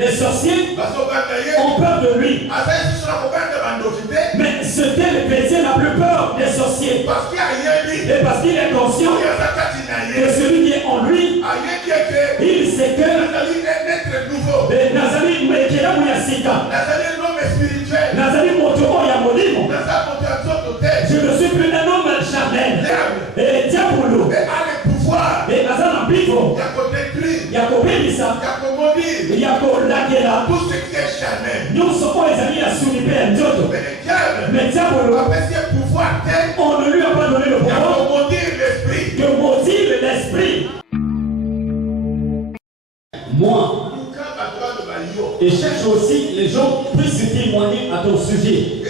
Les sorciers ont peur de lui. Mais c'était le chrétien n'a plus peur des sorciers. Et parce qu'il est conscient que celui qui est en lui, il sait que Nazali Mekela Mouyasika, Nazali Motomo Yamolimo, je ne suis plus un homme charnel. Et Diabolo, et Nazana Bivo, Yakobelisa, Yakolakela, nous sommes les amis à Sounipe et Nzoto. Mais Diabolo, on ne lui a pas donné le pouvoir de maudire l'esprit. Moi, et cherche aussi les gens puissent témoigner à ton sujet.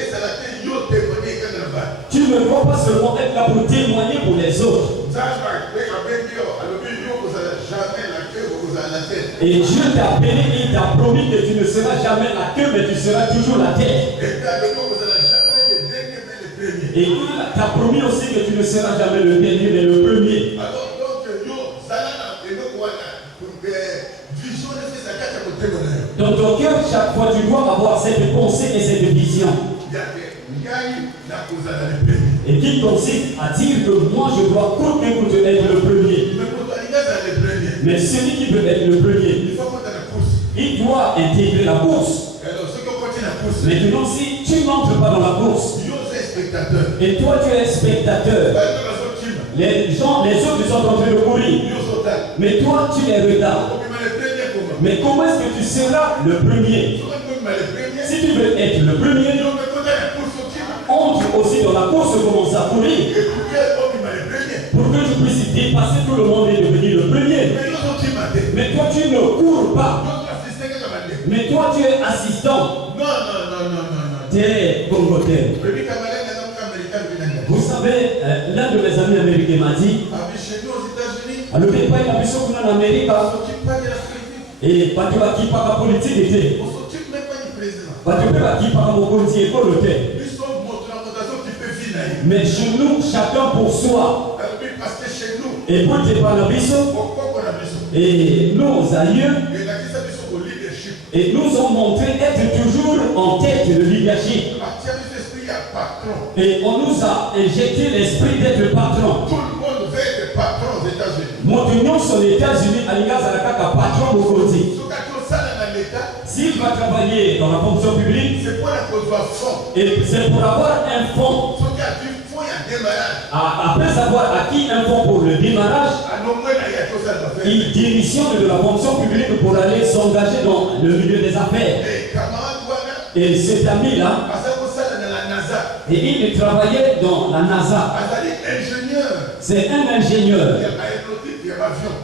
Tu ne dois pas seulement être là pour témoigner pour les autres. Et Dieu t'a appelé et il t'a promis que tu ne seras jamais la queue, mais tu seras toujours la tête. Et il t'a promis aussi que tu ne seras jamais le dernier, mais le premier. Dans ton cœur, chaque fois, tu dois avoir cette pensée et cette vision. Et qui consiste à dire que moi, je dois coûte que coûte être le premier. Mais celui qui veut être le premier, il doit intégrer la course. Maintenant, si tu n'entres pas dans la course, et toi tu es spectateur, les gens, les autres sont en train de courir, mais toi tu les retardes. Mais comment est-ce que tu seras le premier? Si tu veux être le premier, entre aussi dans la course, commence à courir pour que tu puisses dépasser tout le monde et devenir le premier. Mais toi tu ne cours pas, mais toi tu es assistant. Tu es Congoté. Vous savez, l'un de mes amis américains m'a dit, alors il y a des choses en Amérique, et pas de qui par la politique était. Pas de qui par la politique était. Mais chez nous, chacun pour soi. Et pour te parler, et nos aïeux, et nous ont montré être toujours en tête de leadership. Et on nous a injecté l'esprit d'être patron. Tout le monde veut être patron aux États-Unis. Montignon sont les États-Unis, patron au côté. S'il va travailler dans la fonction publique, c'est pour avoir fonds. Et c'est pour avoir un fonds. Après avoir acquis un fonds pour le démarrage, il démissionne de la fonction publique pour aller s'engager dans le milieu des affaires. Et cet ami-là, et il travaillait dans la NASA. C'est un ingénieur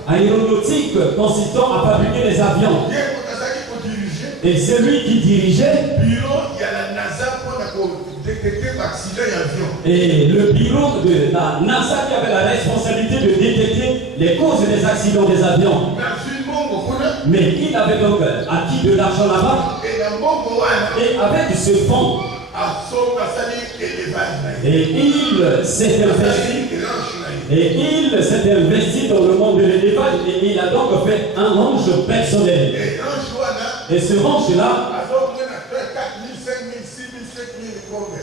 aéronautique consistant à fabriquer des avions. Et c'est lui qui dirigeait. Et le pilote de la NASA qui avait la responsabilité de détecter les causes des accidents des avions. Mais il avait donc acquis de l'argent là-bas. Et avec ce fonds, et il s'est investi dans le monde de l'élevage et il a donc fait un ranch personnel. Et ce ranch-là,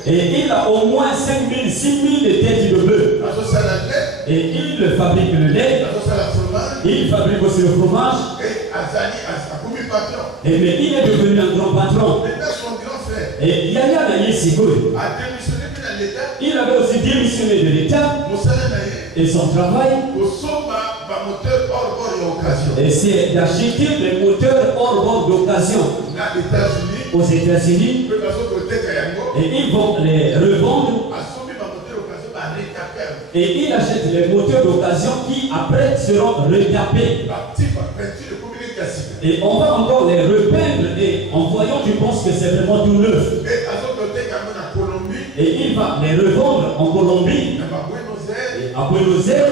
et il a au moins 5 000, 6 000 têtes de bœuf. Et il fabrique le lait. Il fabrique aussi le fromage. Et mais il est devenu un grand patron. Et Yaya Nayesigoué, il avait aussi démissionné de l'État et son travail. Et c'est d'acheter les moteurs hors bord d'occasion aux États-Unis. Et ils vont les revendre. Et il achète les moteurs d'occasion qui après seront retapés. Et on va encore les repeindre et en voyant tu penses que c'est vraiment tout neuf. Et il va les revendre en Colombie, à Buenos Aires,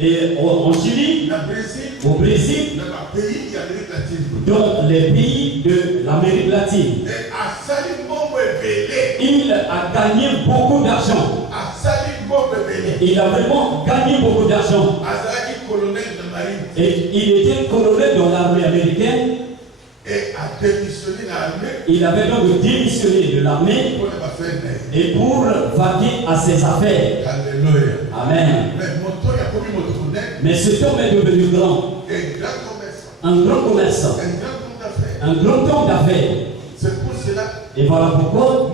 et en Chili, au Brésil, dans les pays de l'Amérique latine. Il a gagné beaucoup d'argent. Il a vraiment gagné beaucoup d'argent. Et il était colonel dans l'armée américaine. et a démissionné de l'armée. Il avait donc démissionné de l'armée et pour vaquer à ses affaires. Alléluia. Amen. Mais cet homme est devenu grand. Un grand commerçant. Un grand homme d'affaires. C'est pour cela. Et voilà pourquoi.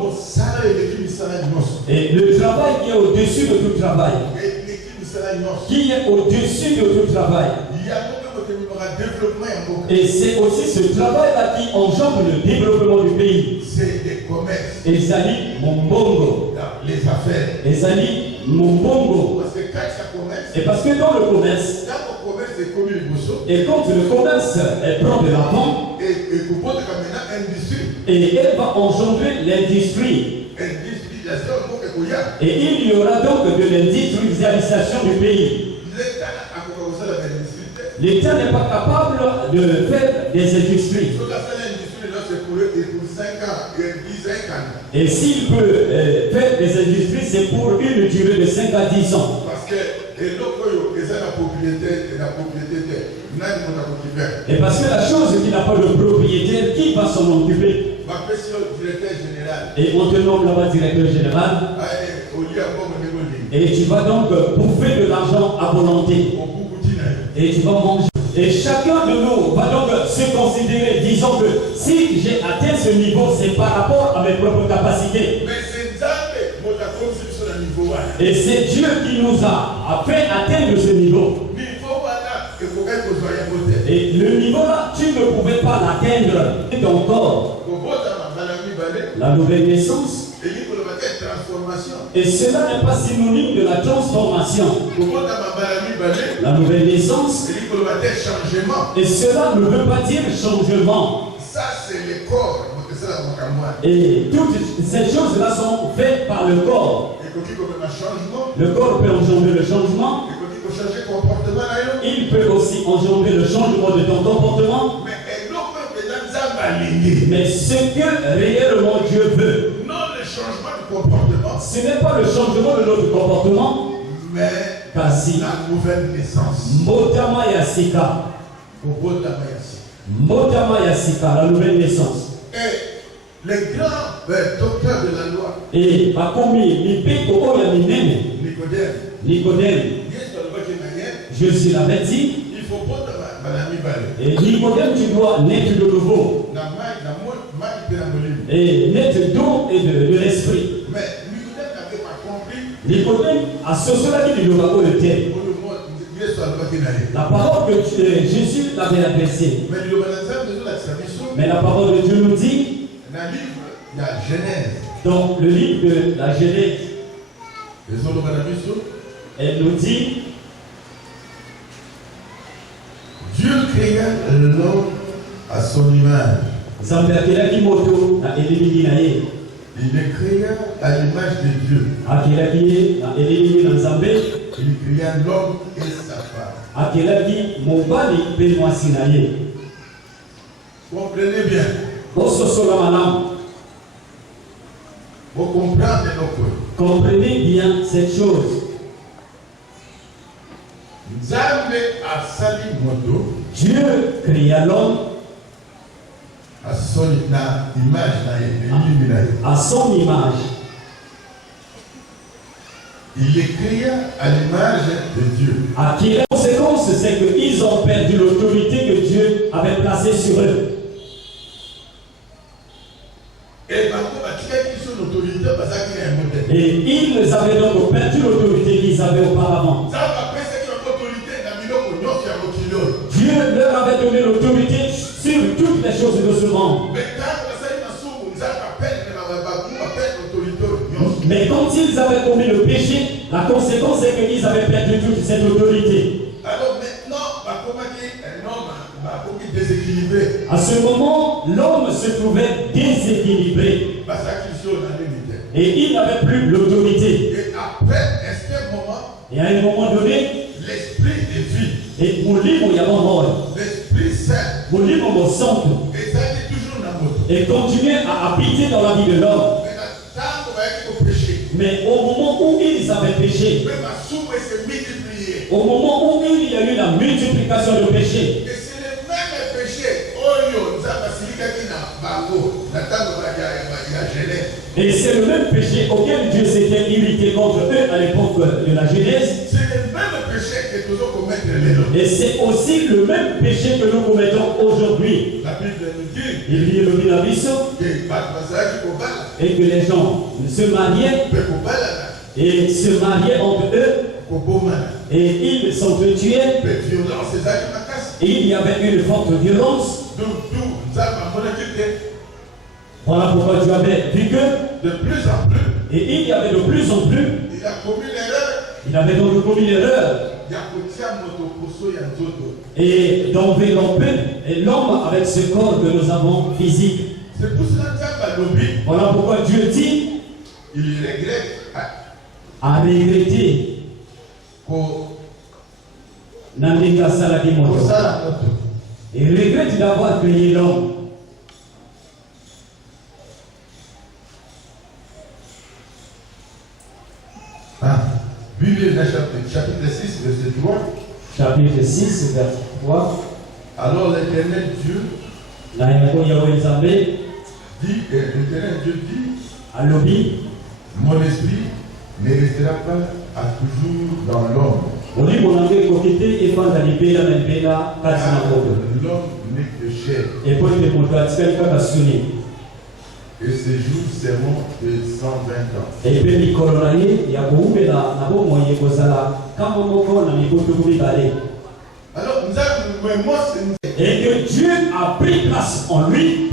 Et le travail qui est au-dessus de tout travail. Qui est au-dessus de tout travail. Et c'est aussi ce travail-là qui engendre le développement du pays. C'est des commerces. Ezali Mombongo. Les affaires. Ezali Mombongo. Parce que quand ça commerce. Et parce que dans le commerce. Et quand le commerce prend de l'avant. Et elle va engendrer l'industrie. Et il y aura donc de l'industrialisation du pays. L'État n'est pas capable de faire des industries. Et s'il peut faire des industries, c'est pour une durée de 5 à 10 ans. Et parce que la chose qui n'a pas de propriétaire, qui va s'en occuper? Et on te nomme là-bas directeur général. Et tu vas donc bouffer de l'argent à volonté. Et tu vas manger. Et chacun de nous va donc se considérer, disons que si j'ai atteint ce niveau, c'est par rapport à mes propres capacités. Et c'est Dieu qui nous a fait atteindre ce niveau. Et le niveau là, tu ne pouvais pas l'atteindre. Et ton corps, la nouvelle naissance. Et cela n'est pas synonyme de la transformation. La nouvelle naissance. Et cela ne veut pas dire changement. Ça, c'est le corps. Et toutes ces choses-là sont faites par le corps. Le corps peut engendrer le changement. Il peut aussi engendrer le changement de ton comportement. Mais ce que réellement Dieu veut, ce n'est pas le changement de notre comportement, mais kasi la nouvelle naissance. Motama Yasika. Motama Yasika, la nouvelle naissance. Et les grands docteurs de la loi. Et Bakomi, Mipeko Oyaminene. Nicodème. Jésus l'avait dit. Il faut pas et Nicodème, tu dois naître de nouveau. Et naître d'eau et de l'esprit. Mais Nicodème n'avait pas compris. Nicodème a cela dit du Lobago de terre. La parole que Jésus l'avait adressée. Mais la parole de Dieu nous dit. Dans le livre de la Genèse. Elle nous dit. Dieu créa l'homme à son image. Il le créa à l'image de Dieu. Il créa l'homme et sa femme. Comprenez bien. Vous comprenez nos points. Comprenez bien cette chose. Dieu créa l'homme à son image. Il les créa à l'image de Dieu. La conséquence, c'est qu'ils ont perdu l'autorité que Dieu avait placée sur eux. Et ils avaient donc perdu l'autorité qu'ils avaient auparavant. Dieu leur avait donné l'autorité sur toutes les choses de ce monde. Mais quand ils avaient commis le péché, la conséquence c'est qu'ils avaient perdu toute cette autorité. Alors maintenant, déséquilibré. À ce moment, l'homme se trouvait déséquilibré. Et il n'avait plus l'autorité. Et après, est-ce qu'à un moment, et à un moment donné, l'esprit de vie. Et mon livre, il y a mon mort. L'esprit saint. Mon livre, mon sang. Et ça est toujours dans notre. Et continuer à habiter dans la vie de l'homme. Mais au moment où ils avaient péché, au moment où il y a eu la multiplication de péché, et c'est le même péché Et c'est le même péché auquel Dieu s'était irrité contre eux à l'époque de la Genèse. C'est le même péché que nous commettons. Et c'est aussi le même péché que nous commettons aujourd'hui. La Bible nous dit Il dit le Minabiso et que les gens se mariaient et se mariaient entre eux et ils s'entretuaient. Et il y avait une forte violence. Voilà pourquoi Dieu avait vu que de plus en plus, et il y avait de plus en plus, il a commis l'erreur. Il avait donc commis l'erreur et d'envelopper l'homme avec ce corps que nous avons physique. C'est pour cela que voilà pourquoi Dieu dit il regrette à regretter il regrette d'avoir créé l'homme. Bible chapitre 6, verset 3. Chapitre 6, verset 3. Alors l'Éternel Dieu dit, l'Éternel Dieu dit, mon esprit ne restera pas à toujours dans l'homme. L'homme n'est que chair. Et ses jours seront de 120 ans. Alors, et que Dieu a pris place en lui.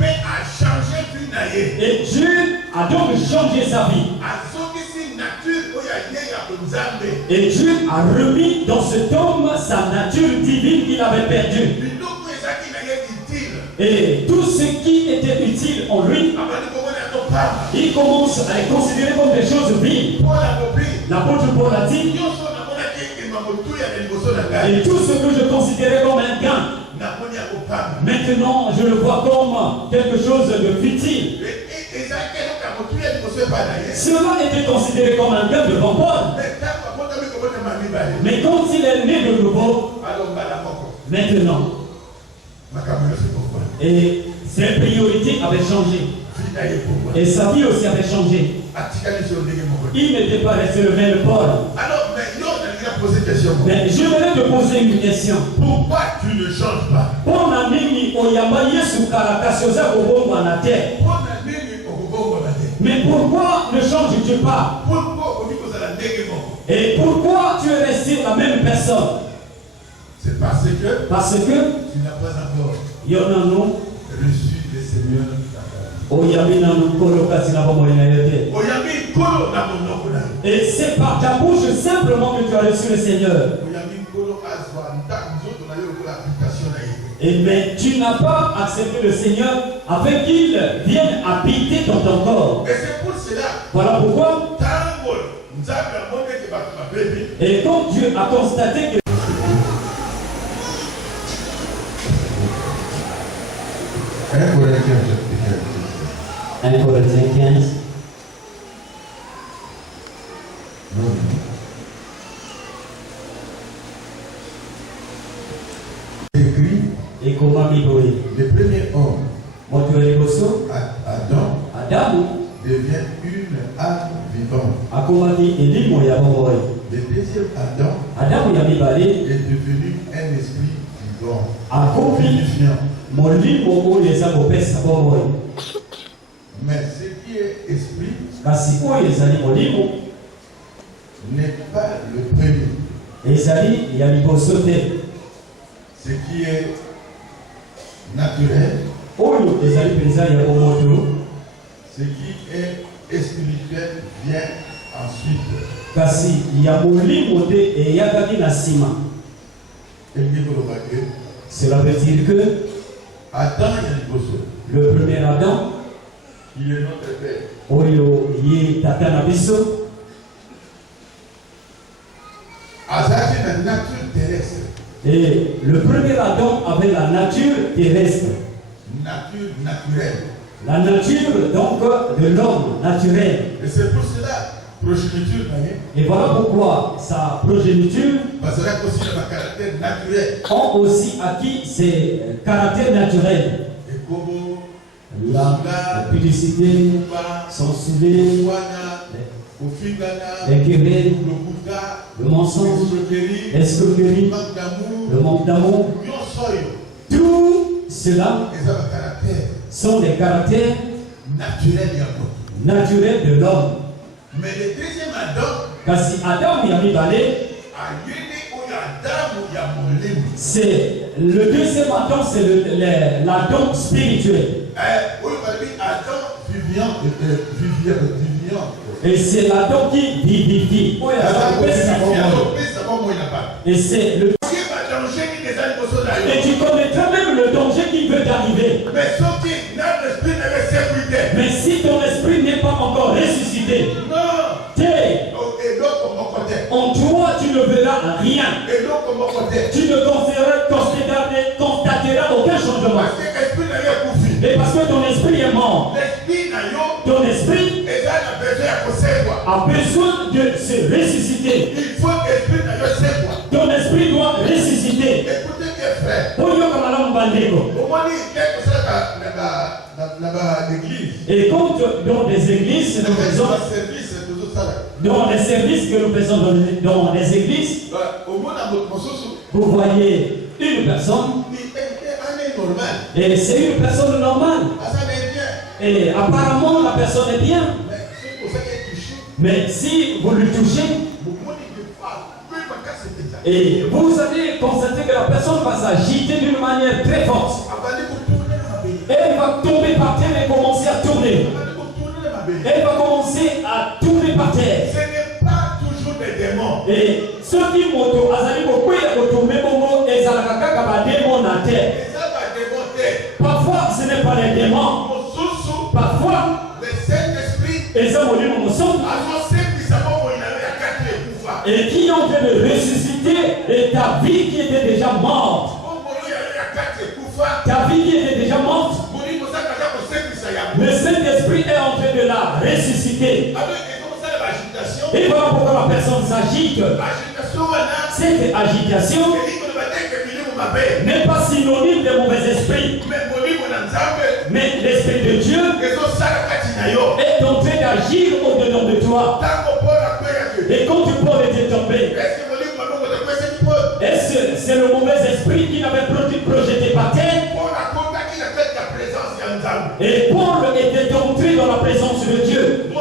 Et Dieu a donc changé sa vie. Et Dieu a remis dans cet homme sa nature divine qu'il avait perdue. Et tout ce qui était utile en lui, il commence à les considérer comme des choses viles. L'apôtre Paul a dit, et tout ce que je considérais comme un gain, maintenant je le vois comme quelque chose de futile. Cela était considéré comme un gain devant Paul. Mais quand il est né de nouveau, maintenant, et ses priorités avaient changé. Et sa vie aussi avait changé. Il n'était pas resté le même Paul. Mais je voulais te poser une question. Pourquoi tu ne changes pas? Mais pourquoi ne changes-tu pas? Et pourquoi tu es resté la même personne? C'est parce que tu n'as pas encore reçu le Seigneur. Et c'est par ta bouche simplement que tu as reçu le Seigneur. Mais tu n'as pas accepté le Seigneur afin qu'il vienne habiter dans ton corps. Et c'est pour cela. Voilà pourquoi. Et quand Dieu a constaté que 1 Corinthiens 15. Écrit. Et comment m'y le premier homme, Adam, devient une âme vivante. Le deuxième Adam est devenu un esprit vivant. Mais ce qui est esprit n'est pas le premier. Ce qui est naturel, ce qui est spirituel vient ensuite. Cela veut dire que Adam, le premier Adam, il est notre Père. Adam est la nature terrestre. Et le premier Adam avait la nature terrestre. Nature naturelle. La nature donc de l'homme naturel. Et c'est pour cela, progéniture. Et voilà pourquoi sa progéniture ont aussi acquis ses caractères naturels. la publicité, son soulé, les querelles, le mensonge, l'escroquerie, le manque d'amour. Tout cela sont des caractères naturels de l'homme. Mais le deuxième Adam, Kasi Adam y a mis balai. C'est le deuxième Adam, c'est l'Adam spirituel. Et c'est l'Adam qui vivifie. Et c'est le. Et tu connaîtras même le danger qui peut t'arriver. Mais si ton esprit n'est pas encore ressuscité, en toi tu ne verras rien. Tu ne constateras aucun changement. Et parce que ton esprit est mort, ton esprit a besoin de se ressusciter. Ton esprit doit ressusciter. Et comme dans des églises, nous faisons dans les services que nous faisons dans les églises, vous voyez une personne, et c'est une personne normale. Et apparemment la personne est bien. Mais si vous le touchez, et vous allez constater que la personne va s'agiter d'une manière très forte. Elle va tomber par terre et commencer à tourner. Elle va commencer à tourner par terre. Ce n'est pas toujours des démons. Et ceux qui m'ont azali beaucoup retourner bomo et zalakaka kaba démon na terre. Parfois ce n'est pas les démons. Parfois le Saint-Esprit et ça mon mon son et qui est en train de ressusciter et ta vie qui était déjà morte. Ta vie qui était déjà morte. Le Saint-Esprit est en train de la ressusciter. Et voilà pourquoi la personne s'agite. Cette agitation n'est pas synonyme de mauvais esprit. Mais l'Esprit de Dieu est en train d'agir au-dedans de toi. Et quand tu Paul était tombé, est-ce que c'est le mauvais esprit qui l'avait projeté par terre? Et Paul était entré dans la présence de Dieu.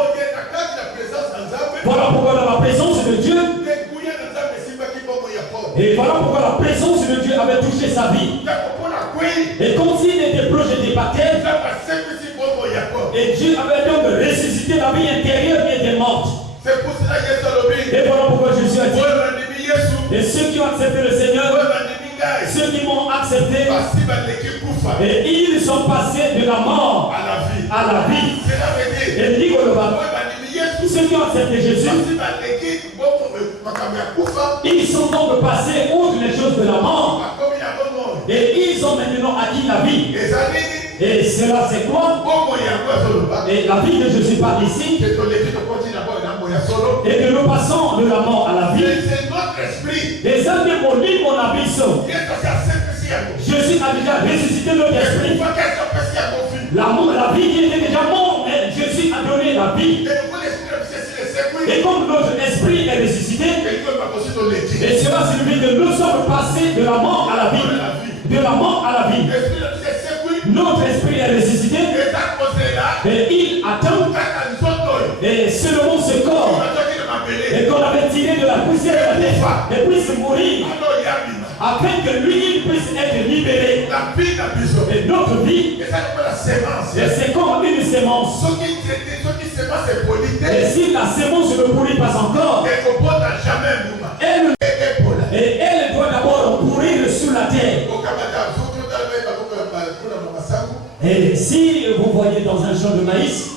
Voilà pourquoi dans la présence de Dieu, et voilà pourquoi la présence de Dieu avait touché sa vie. Et comme s'il était projeté par terre, et Dieu avait donc ressuscité la vie intérieure qui était morte. Et voilà pourquoi je suis dit. Et ceux qui ont accepté le Seigneur, ceux qui m'ont accepté, et ils sont passés de la mort à la vie. Et dit ceux qui ont accepté Jésus, ils sont donc passés outre les choses de la mort. Et ils ont maintenant acquis la vie. Et cela c'est quoi? Et la vie de Jésus par ici. Et que nous passons de la mort à la vie. Les hommes de mon lit, mon abysso. Jésus a déjà ressuscité notre esprit. La vie qui était déjà morte, Jésus a donné la vie. Et comme notre esprit est ressuscité, et cela signifie que nous sommes passés de la mort à la vie. De la mort à la vie. Notre esprit est ressuscité. Et il attend. Et selon ce corps, et qu'on avait tiré de la poussière de la terre, et puisse mourir, afin que lui il puisse être libéré. Et notre vie, c'est comme une sémence. Et si la sémence ne pourrit pas encore, elle doit d'abord pourrir sous la terre. Et si vous voyez dans un champ de maïs,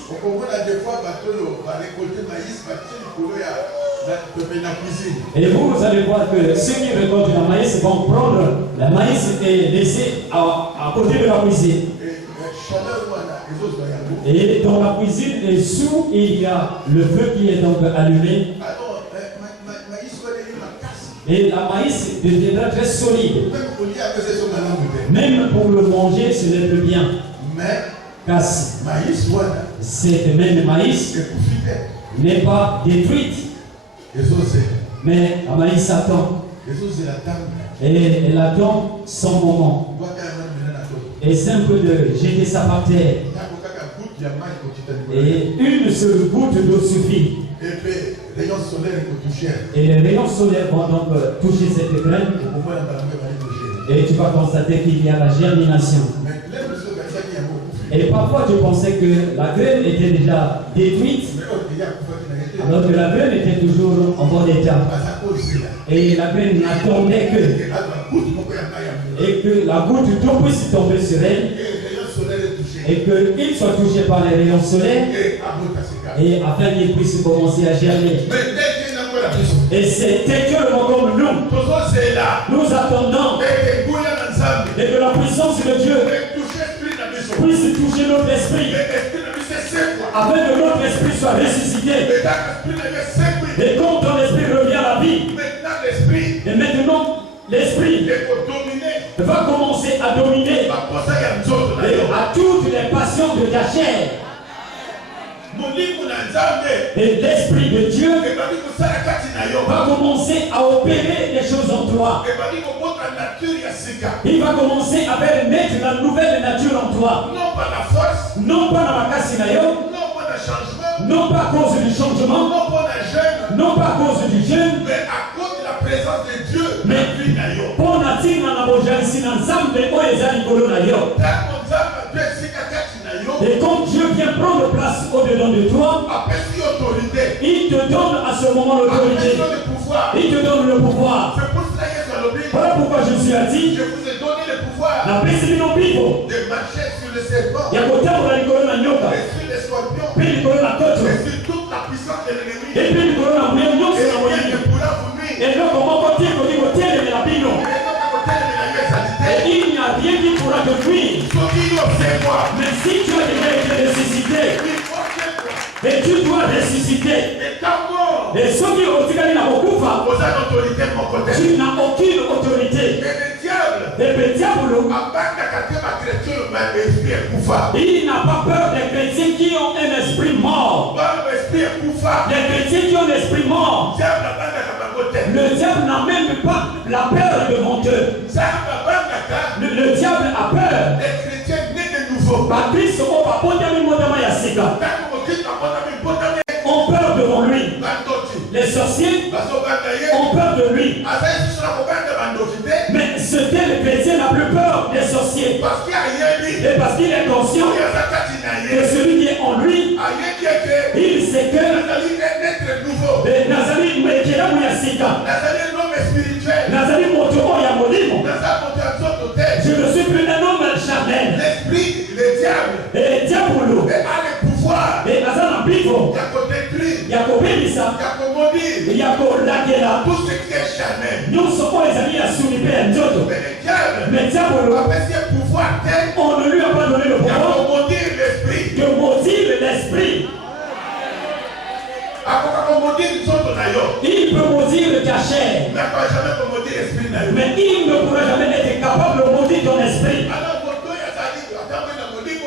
et vous allez voir que ceux qui récoltent le maïs vont prendre le maïs et laisser à côté de la cuisine. Et dans la cuisine, et sous, il y a le feu qui est donc allumé. Et la maïs deviendra très solide. Même pour le manger, ce n'est plus bien. Kasi, maïs wana, cette même maïs n'est pas détruite. Mais la maïs attend. Et elle attend son moment. Et c'est un peu de jeter ça par terre. Et une seule goutte d'eau suffit. Et les rayons solaires vont donc toucher cette graine. Et tu vas constater qu'il y a la germination. Et parfois tu pensais que la graine était déjà détruite, alors que la graine était toujours en bon état. Et la graine n'attendait et que la goutte d'eau puisse tomber sur elle, et qu'il soit touché par les rayons solaires, et afin qu'il puisse commencer à germer. Et c'est exactement comme nous attendons et que la puissance de Dieu puisse toucher notre esprit, afin que notre esprit soit ressuscité. Et quand ton esprit revient à la vie, et maintenant l'esprit va commencer à dominer à toutes les passions de ta chair. Et l'esprit de Dieu va commencer à opérer les choses en toi. Il va commencer à faire mettre la nouvelle nature en toi. Non pas la force, non pas la makasinayo, non pas le changement, non pas à cause du changement, non pas le jeûne, non pas à cause du jeûne, mais à cause de la présence de Dieu. Mais pour natina na bojansi na nzambe oyo eza likolo na yo. Et quand Dieu vient prendre place au-dedans de toi, il te donne à ce moment l'autorité. Il te donne le pouvoir. Voilà pourquoi Jésus a dit, je vous ai donné le pouvoir de marcher sur le serpent et sur les scorpions et sur toute la puissance de l'ennemi. Et rien ne pourra vous nuire. Et il n'y a rien qui pourra te nuire. Mais si tu as déjà été ressuscité, et tu dois ressusciter, et ceux qui ont été dans le pouvoir, tu n'as aucune autorité. Et le diable, il n'a pas peur des chrétiens qui ont un esprit mort. Les chrétiens qui ont un esprit mort, le diable n'a même pas la peur devant eux. Le diable a peur. Ont peur devant lui. Les sorciers ont peur de lui. Mais ce tel chrétien n'a plus peur des sorciers. Et parce qu'il est conscient que celui qui est en lui, il sait que Nazali Mekela Mouyasika, Nazali Motoro Yamodimo, je ne suis plus un homme charnel. L'esprit, le diable, et Diabolo a le pouvoir. Et Nazana Bivo, Yakobelisa, Yakolakela, tout ce qui est charnel. Nous sommes les amis à Sounipe et Njoto. Mais Diabolo, on ne lui a pas donné le pouvoir de maudire l'esprit. Il peut maudire ta chair, mais il ne pourra jamais être capable de maudire ton esprit.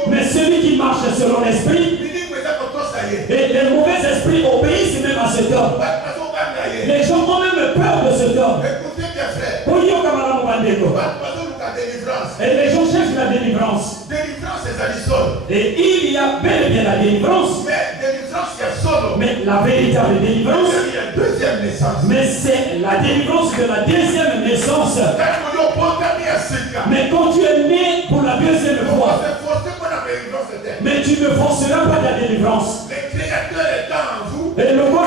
Mais celui qui marche selon l'esprit, et les mauvais esprits obéissent même à cet homme. Les gens ont même peur de cet homme. Et les gens cherchent la délivrance. Et il y a bel et bien la délivrance. Mais la véritable délivrance, mais c'est la délivrance de la deuxième naissance. Mais quand tu es né pour la deuxième fois, mais tu ne forceras pas la délivrance. Le Créateur est en vous. Et le corps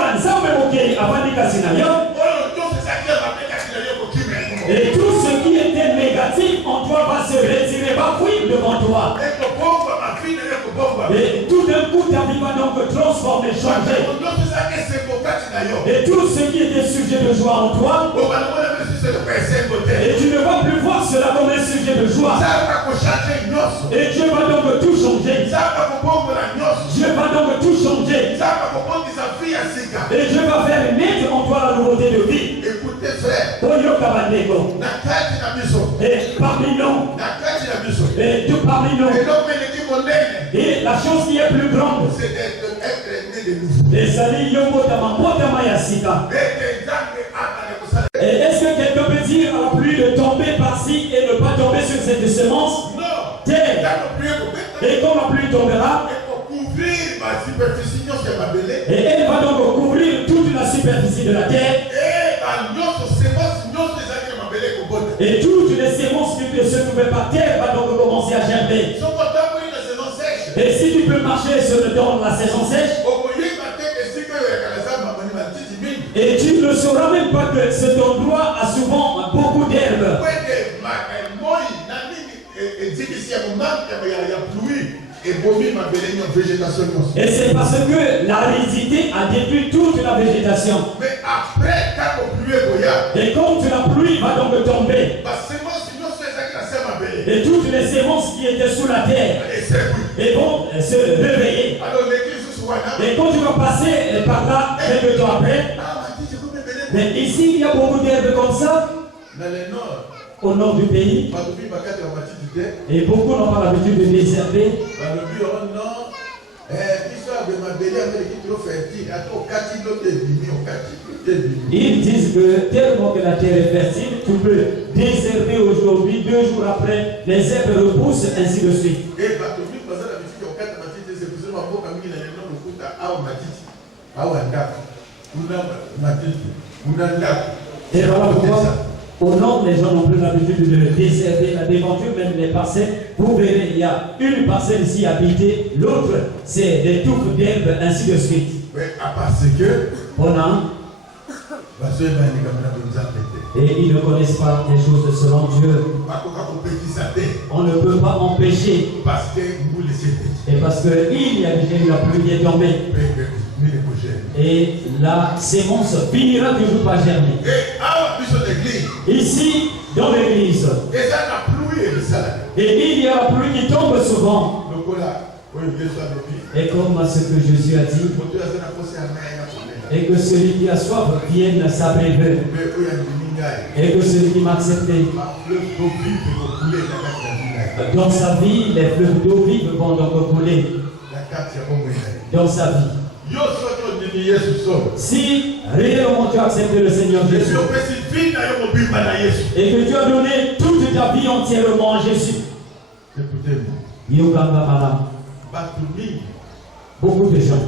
et tout ce qui était négatif en toi va se retirer, va fuir devant toi. Et tout d'un coup, ta vie va donc transformer, changer. Et tout ce qui était sujet de joie en toi, et tu ne vas plus voir cela comme un sujet de joie. Et Dieu va donc tout changer. Dieu va donc tout changer. Et Dieu va faire naître en toi la nouveauté de vie. Écoutez, frère. Et parmi nous, et tout parmi nous, Et la chose qui est plus grande, c'est d'être né de nouveau. et est-ce que quelqu'un peut dire à la pluie de tomber par-ci et ne pas tomber sur cette semence? Non. Terre. Et quand la pluie tombera, et elle va donc couvrir toute la superficie de la terre. Et toutes les semences qui se trouvaient par terre vont donc commencer à germer. Et si tu peux marcher dans la saison sèche, et tu ne sauras même pas que cet endroit a souvent beaucoup d'herbes. Et c'est parce que l'aridité a détruit toute la végétation. Mais après, et quand la pluie va donc tomber, et toutes les semences qui étaient sous la terre et vont se réveiller. Et quand tu vas passer par là, quelques temps après, mais ici il y a beaucoup d'herbes comme ça, au nord du pays, et beaucoup n'ont pas l'habitude de désherber. Ils disent que tellement que la terre est fertile, tu peux désherber aujourd'hui, 2 jours après, les herbes repoussent, ainsi de suite. Et voilà pourquoi, au nord, les gens n'ont plus l'habitude de désherber la devanture, même les parcelles. Vous verrez, il y a une parcelle ici habitée, l'autre, c'est des touffes d'herbes, ainsi de suite. Mais parce que et ils ne connaissent pas les choses selon Dieu. On ne peut pas empêcher. Et parce qu'il y a déjà eu la pluie qui est tombée. Et la sémence finira toujours par germer. Ici, dans l'église. Et il y a la pluie qui tombe souvent. Et comme ce que Jésus a dit, et que celui qui a soif vienne s'abreuver, et que celui qui m'a accepté, dans sa vie, les fleuves d'eau vive vont donc couler dans sa vie. Si réellement tu as accepté le Seigneur Jésus, et que tu as donné toute ta vie entièrement à Jésus, beaucoup de gens,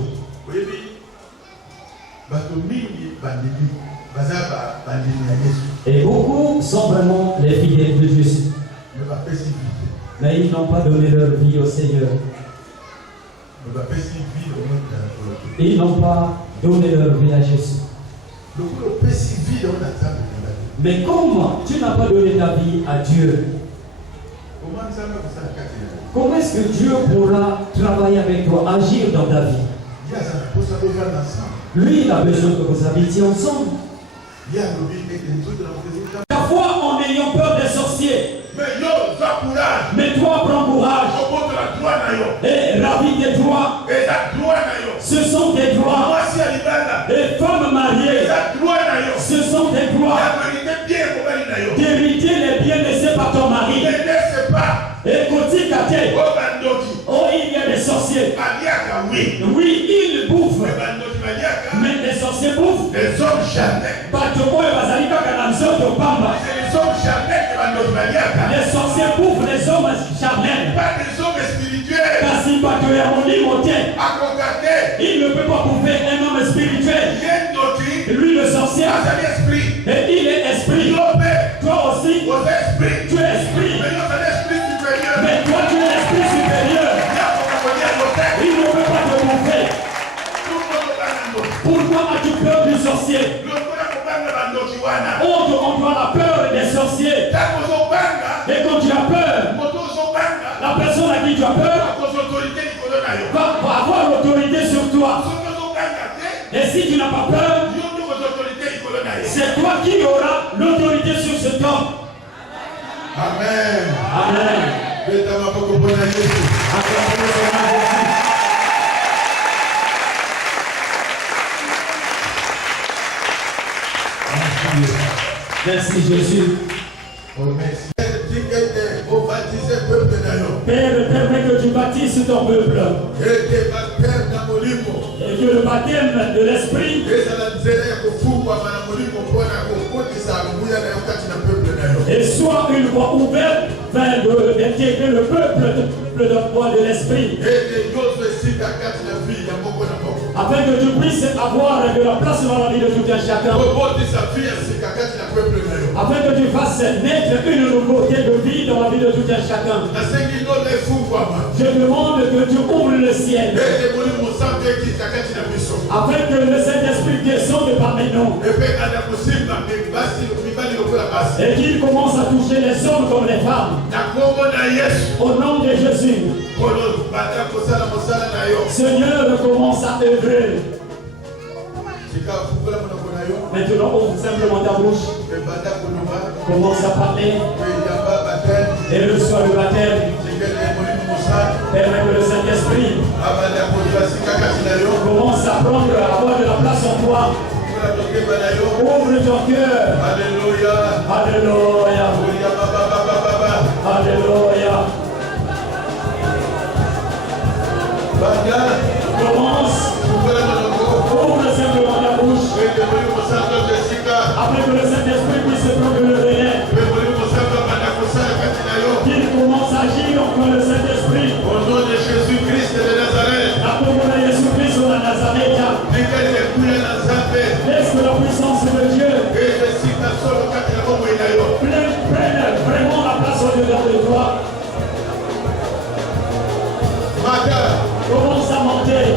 et beaucoup sont vraiment les fidèles de Jésus, mais ils n'ont pas donné leur vie au Seigneur. Ils n'ont pas donné leur vie à Jésus. Mais comment tu n'as pas donné ta vie à Dieu? Comment est-ce que Dieu pourra travailler avec toi, agir dans ta vie? Lui, il a besoin que vous habitiez ensemble. Parfois, en ayant peur des sorciers. Mais toi, prends courage. Et ravis tes droits. Ce sont tes droits. Et femmes mariées. Ce sont tes droits. D'hériter les biens laissés par ton mari. Et côté caté. Oh, il y a des sorciers. Oui, ils bouffent. Mais les sorciers bouffent. Les hommes charnels. Les sorciers bouffent les hommes charnels. Pas des hommes spirituels. Il ne peut pas bouffer un homme spirituel. Lui, le sorcier, et il est esprit. Toi aussi, tu es esprit. Mais toi, tu es esprit supérieur. Il ne peut pas te bouffer. Pourquoi as-tu peur du sorcier? On doit la peur des sorciers. Et quand tu as peur, la personne à qui tu as peur va avoir l'autorité sur toi. Et si tu n'as pas peur, c'est toi qui auras l'autorité sur cet homme. Amen. Amen. Merci Jésus. Père, permets que tu baptises bâtisse ton peuple. Et que le baptême de l'esprit et soit une voie ouverte vers d'intégrer le peuple de l'esprit. Afin que tu puisses avoir de la place dans la vie de tout un chacun. Afin que tu fasses naître une nouveauté de vie dans la vie de tout un chacun. Je demande que tu ouvres le ciel. Afin que le Saint-Esprit descende parmi nous. Et qu'il commence à toucher les hommes comme les femmes. Au nom de Jésus. Seigneur, commence à œuvrer. Maintenant, ouvre simplement ta bouche. Commence à parler. Et reçois le baptême. Permets que le Saint-Esprit commence à prendre, à avoir de la place en toi. Ouvre ton cœur. Alléluia. Alléluia. Alléluia. Commence. Ouvre simplement ta bouche. Après que le Saint-Esprit puisse prendre le relais. Qu'il commence à agir entre le Saint-Esprit. Au nom de Jésus-Christ de Nazareth. Jésus-Christ de Nazareth. Laisse que la puissance de Dieu prenne vraiment la place au-dedans de toi. Commence à monter.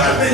Plus.